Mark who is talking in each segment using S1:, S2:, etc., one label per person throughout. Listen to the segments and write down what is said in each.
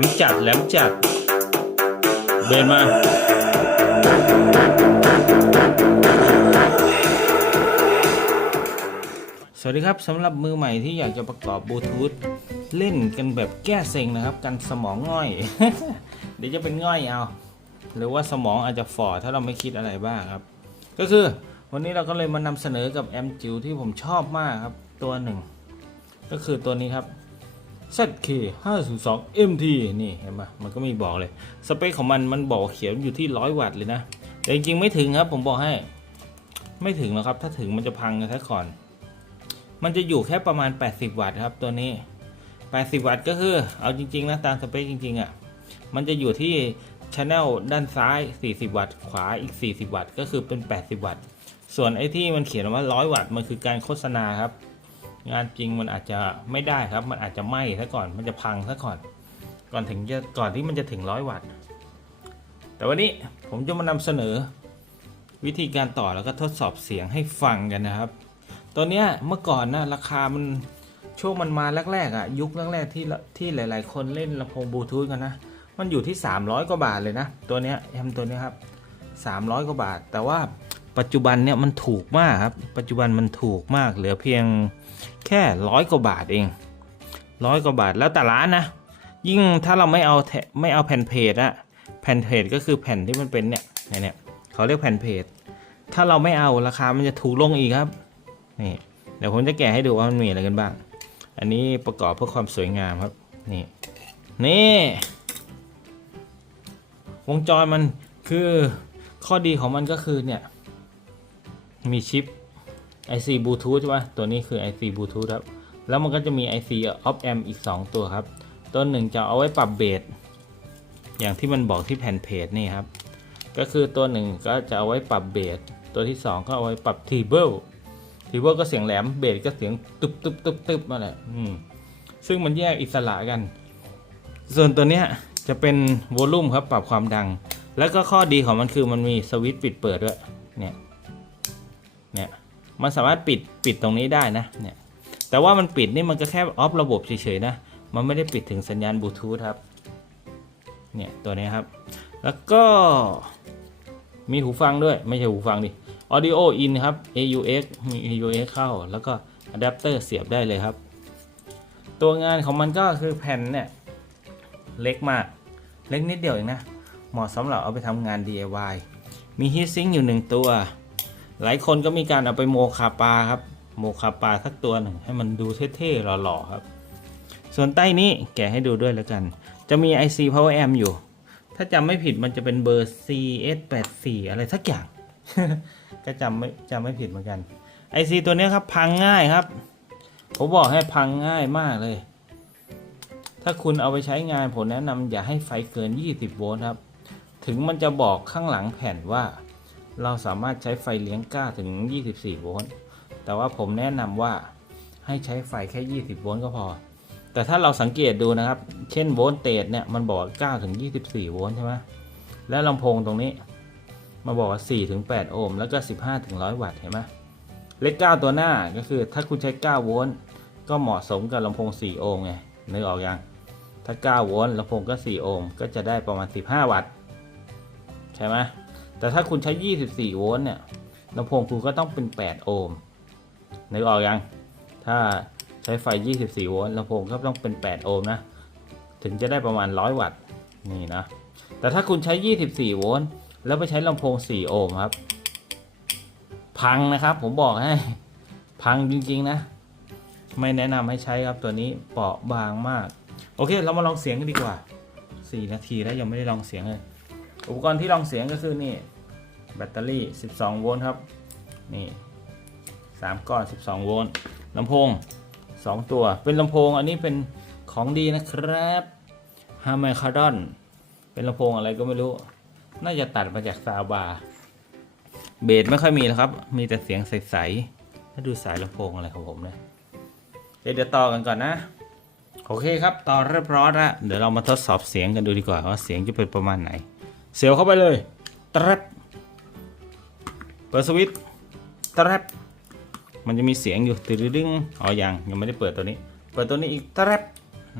S1: มจัดแหลมจัด เดินมาสวัสดีครับสำหรับมือใหม่ที่อยากจะประกอบบลูทูธเล่นกันแบบแก้เซ็งนะครับ กันสมองง่อย เดี๋ยวจะเป็นง่อยเอา หรือว่าสมองอาจจะฝ่อถ้าเราไม่คิดอะไรบ้างครับ ก็คือวันนี้เราก็เลยมานำเสนอกับแอมจิวที่ผมชอบมากครับ ตัวหนึ่ง ก็คือตัวนี้ครับ ZK 502 MT นี่เห็นปะมันก็มีบอกเลย สเปคของมันมันบอกเขียนอยู่ที่ 100 วัตต์เลยนะ แต่จริงๆ ไม่ถึงครับ ผมบอกให้ ไม่ถึงหรอกครับ ถ้าถึงมันจะพังกันซะก่อน มันจะอยู่แค่ประมาณ 80 วัตต์ครับตัวนี้ 80 วัตต์ก็คือ เอาจริงๆนะตามสเปคจริงๆอะ่ะ มันจะอยู่ที่ช anel ด้านซ้าย 40 วัตต์ ขวาอีก 40 วัตต์ ก็คือเป็น 80 วัตต์ ส่วนไอ้ที่มันเขียนว่า 100 วัตต์ มันคือการโฆษณาครับ งานจริงมันอาจจะไม่ได้ครับ มันอาจจะไหม้ซะก่อน มันจะพังซะก่อน ก่อนถึงจะก่อนที่มันจะถึง100วัตต์ แต่วันนี้ผมจะมานำเสนอ วิธีการต่อแล้วก็ทดสอบเสียงให้ฟังกันนะครับ ตัวเนี้ยเมื่อก่อนนะราคามันช่วงมันมาแรกๆอะยุคแรกๆที่ที่หลาย ๆ คนเล่นลำโพงบลูทูธกันนะ มันอยู่ที่ 300 กว่าบาทเลยนะ ตัวเนี้ยแอมตัวเนี้ยครับ300 กว่าบาท แต่ว่า ปัจจุบันเนี่ยมันถูกมากครับ ปัจจุบันมันถูกมากเหลือเพียงแค่ร้อยกว่าบาทเองร้อยกว่าบาทแล้วแต่ร้านนะ ยิ่งถ้าเราไม่เอาแทไม่เอาแผ่นเพจอะแผ่นเพจก็คือแผ่นที่มันเป็นเนี่ยเนี่ยเนี่ยเขาเรียกแผ่นเพจถ้าเราไม่เอาราคามันจะถูกลงอีกครับนี่เดี๋ยวผมจะแกะให้ดูว่ามันมีอะไรกันบ้าง อันนี้ประกอบเพื่อความสวยงามครับนี่นี่วงจรมันคือข้อดีของมันก็คือเนี่ย มีชิป IC Bluetooth ใช่ไหมตัวนี้คือ IC Bluetooth ครับ แล้วมันก็จะมี IC op amp อีก 2 ตัวครับ ตัวหนึ่งจะเอาไว้ปรับเบส อย่างที่มันบอกที่แผ่นเพจนี่ครับ ก็คือตัวหนึ่งก็จะเอาไว้ปรับเบส ตัวที่ 2 ก็เอาไว้ปรับทีเบิลทีเบิลก็เสียงแหลม เบสก็เสียงตึบตึบตึบตึบมาแหละอืมซึ่งมันแยกอิสระกัน ส่วนตัวเนี้ยจะเป็นวอลลุ่มครับ ปรับความดัง แล้วก็ข้อดีของมันคือมันมีสวิตช์ปิดเปิดด้วย เนี่ย เนี่ยมันสามารถปิดปิดตรงนี้ได้นะเนี่ยแต่ว่ามันปิดนี่มันก็แค่ออฟระบบเฉยๆนะมันไม่ได้ปิดถึงสัญญาณบลูทูธครับเนี่ยตัวนี้ครับ แล้วก็มีหูฟังด้วยไม่ใช่หูฟังดิ audio in ครับ AUX มี AUX เข้า แล้วก็อะแดปเตอร์เสียบได้เลยครับ ตัวงานของมันก็คือแผ่นเนี่ยเล็กมาก เล็กนิดเดียวเองนะ เหมาะสำหรับเอาไปทำงาน DIY มีฮีทซิงค์อยู่หนึ่งตัว หลายคนก็มีการเอาไปโมคาปาครับ โมคาปาสักตัวหนึ่งให้มันดูเท่ๆหล่อๆครับ ส่วนใต้นี้แกะให้ดูด้วยแล้วกัน จะมี IC Power Amp อยู่ ถ้าจำไม่ผิดมันจะเป็นเบอร์ CS84 อะไรสักอย่าง ก็จำไม่จำไม่ผิดเหมือนกัน IC ตัวนี้ครับพังง่ายครับ ผมบอกให้พังง่ายมากเลย ถ้าคุณเอาไปใช้งานผมแนะนำอย่าให้ไฟเกิน 20 โวลต์ครับ ถึงมันจะบอกข้างหลังแผ่นว่า เราสามารถใช้ไฟเลี้ยงก้าถึง 24 โวลต์ แต่ว่าผมแนะนำว่าให้ใช้ไฟแค่ 20 โวลต์ก็พอ แต่ถ้าเราสังเกตดูนะครับ เช่นโวลต์เตจเนี่ยมันบอกว่า9ถึง 24 โวลต์ใช่ไหมและลำโพงตรงนี้มาบอกว่า4ถึง8โอห์มแล้วก็ 15ถึง100 วัตต์เห็นไหมเลข9ตัวหน้าก็คือถ้าคุณใช้ 9 โวลต์ก็เหมาะสมกับลำโพง 4 โอห์มไงนึกออกยัง ถ้า 9 โวลต์ลำโพงก็ 4 โอห์มก็จะได้ประมาณ 15 วัตต์ ใช่ไหม แต่ถ้าคุณใช้ 24 โวลต์เนี่ยลำโพงคุณก็ต้องเป็น 8 โอห์มนึกออกยัง ถ้าใช้ไฟ 24 โวลต์ลำโพงก็ต้องเป็น 8 โอห์มนะ ถึงจะได้ประมาณ 100 วัตต์ นี่นะ แต่ถ้าคุณใช้ 24 โวลต์ แล้วไปใช้ลำโพง 4 โอห์มครับ พังนะครับ ผมบอกให้ พังจริง ๆ นะ ไม่แนะนำให้ใช้ครับตัวนี้เปราะบางมาก โอเค เรามาลองเสียงกันดีกว่า 4 นาทีแล้วยังไม่ได้ลองเสียงเลย อุปกรณ์ที่ลองเสียงก็คือนี่ แบตเตอรี่ 12 โวลต์ครับ นี่ 3 ก้อน 12 โวลต์ลำโพง 2 ตัว เป็นลำโพงอันนี้เป็นของดีนะครับฮา m มคาร์ดอน เป็นลำโพงอะไรก็ไม่รู้ น่าจะตัดมาจากซาบาเบสไม่ค่อยมีแล้วครับ มีแต่เสียงใสๆถ้าดูสายลำโพงอะไรของผมเนี่ยเดี๋ยวต่อกันก่อนนะ โอเคครับ ต่อเรียบร้อยแล้วเดี๋ยวเรามาทดสอบเสียงกันดูดีกว่าว่าเสียงจะเป็นประมาณไหน เสียวเข้าไปเลยตรัด เปิดสวิตช์ตรัดมันจะมีเสียงอยู่ตึดึงอ๋อยังยังไม่ได้เปิดตัวนี้ เปิดตัวนี้อีกตรัด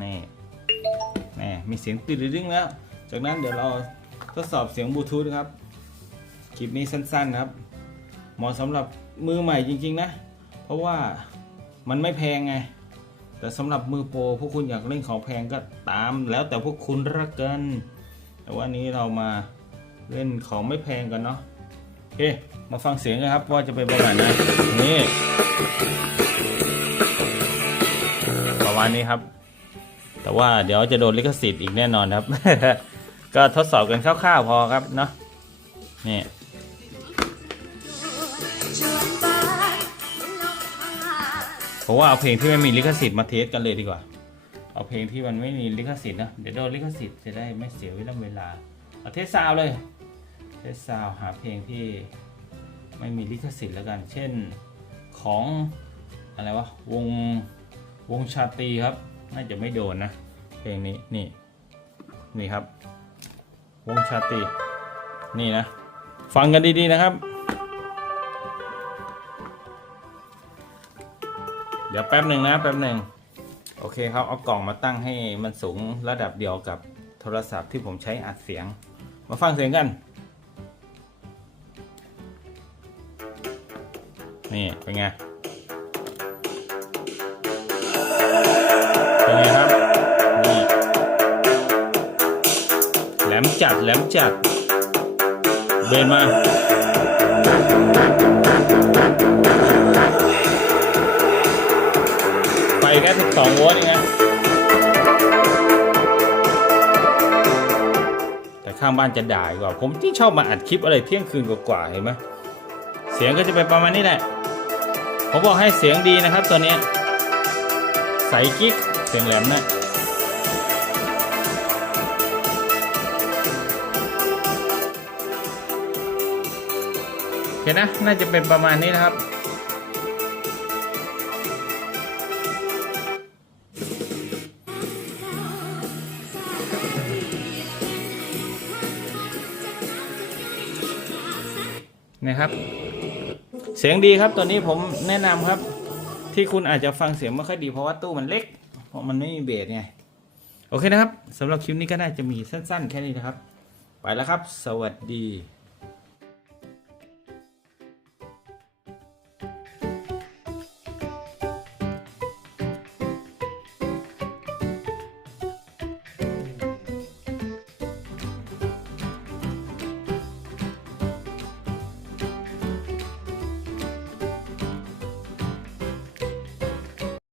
S1: นี่แหมมีเสียงติดดึงแล้ว จากนั้นเดี๋ยวเราทดสอบเสียงบลูทูธครับ คลิปนี้สั้นๆครับเหมาะสำหรับมือใหม่จริงๆนะ เพราะว่ามันไม่แพงไง แต่สำหรับมือโปรพวกคุณอยากเล่นของแพงก็ตาม แล้วแต่พวกคุณรักกัน แต่ว่านี้เรามาเล่นของไม่แพงกันเนาะโอเค มาฟังเสียงกันครับว่าจะเป็นประมาณไหนนี่ประมาณนี้ครับ แต่ว่าเดี๋ยวจะโดนลิขสิทธิ์อีกแน่นอนครับ ก็ทดสอบกันคร่าวๆพอครับเนาะนี่ผมว่าเอาเพลงที่ไม่มีลิขสิทธิ์มาเทสกันเลยดีกว่า เอาเพลงที่มันไม่มีลิขสิทธิ์นะเดี๋ยวโดนลิขสิทธิ์จะได้ไม่เสียเวลาเวลาเอาเทสซาวเลยเทสซาวหาเพลงที่ ไม่มีลิขสิทธิ์แล้วกัน เช่นของอะไรวะวงวงชาตีครับ น่าจะไม่โดนนะเพลงนี้นี่นี่ครับ วงชาตีนี่นะ ฟังกันดีๆนะครับ เดี๋ยวแป๊บหนึ่งนะแป๊บหนึ่งโอเคครับเอากล่องมาตั้งให้มันสูงระดับเดียวกับโทรศัพท์ที่ผมใช้อัดเสียง มาฟังเสียงกัน นี่เป็นไงเป็นไงครับ นี่ แหลมจัดแหลมจัดเบนมาไฟแค่12โวลต์เองนะแต่ข้างบ้านจะด่าดีกว่า ผมที่ชอบมาอัดคลิปอะไรเที่ยงคืนกว่าๆเห็นไหมเสียงก็จะเป็นประมาณนี้แหละ ผมบอกให้เสียงดีนะครับตัวนี้ ใสกิ๊กเสียงแหลมนะโอเคนะ น่าจะเป็นประมาณนี้นะครับนะครับ เสียงดีครับตัวนี้ผมแนะนำครับ ที่คุณอาจจะฟังเสียงไม่ค่อยดีเพราะว่าตู้มันเล็ก เพราะมันไม่มีเบสไง โอเคนะครับสำหรับคลิปนี้ก็น่าจะมีสั้น ๆ แค่นี้นะครับ ไปแล้วครับ สวัสดี